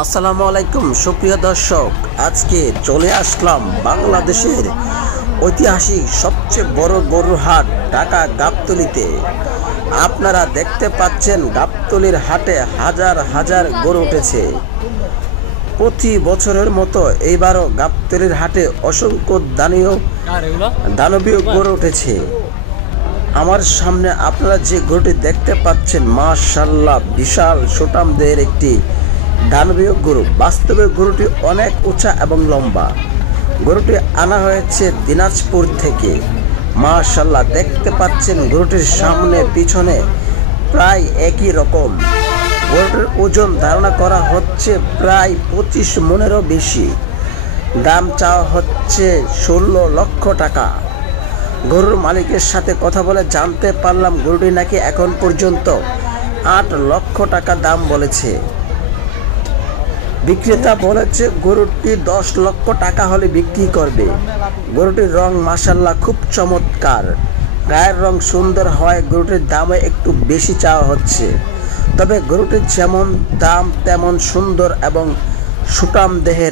আসসালামু আলাইকুম সুপ্রিয় দর্শক, আজকে চলে আসলাম বাংলাদেশের ঐতিহাসিক সবচেয়ে বড় গরুর হাট ঢাকা গাবতলীতে। আপনারা দেখতে পাচ্ছেন গাবতলীর হাটে হাজার হাজার গরু উঠেছে। প্রতি বছরের মতো এইবারও গাবতলীর হাটে অসংখ্য দানবীয় গরু উঠেছে। আমার সামনে আপনারা যে গরুটি দেখতে পাচ্ছেন, মাশাআল্লাহ বিশাল সুঠামদের একটি দানবীয় গরু। বাস্তবে গরুটি অনেক উঁচা এবং লম্বা। গরুটি আনা হয়েছে দিনাজপুর থেকে। মাশাআল্লাহ দেখতে পাচ্ছেন গরুটির সামনে পিছনে প্রায় একই রকম। গরুটির ওজন ধারণা করা হচ্ছে প্রায় 25 মনেরও বেশি। দাম চাওয়া হচ্ছে 16 লক্ষ টাকা। গরুর মালিকের সাথে কথা বলে জানতে পারলাম গরুটি নাকি এখন পর্যন্ত 8 লক্ষ টাকা দাম বলেছে। বিক্রেতা বলেছে গরুটি 10 লক্ষ টাকা হলে বিক্রি করবে। গরুটির রং মাশাআল্লাহ খুব চমৎকার। গায়ের রং সুন্দর হয় গরুটির দামে একটু বেশি চাওয়া হচ্ছে। তবে গরুটির যেমন দাম তেমন সুন্দর এবং সুঠাম দেহের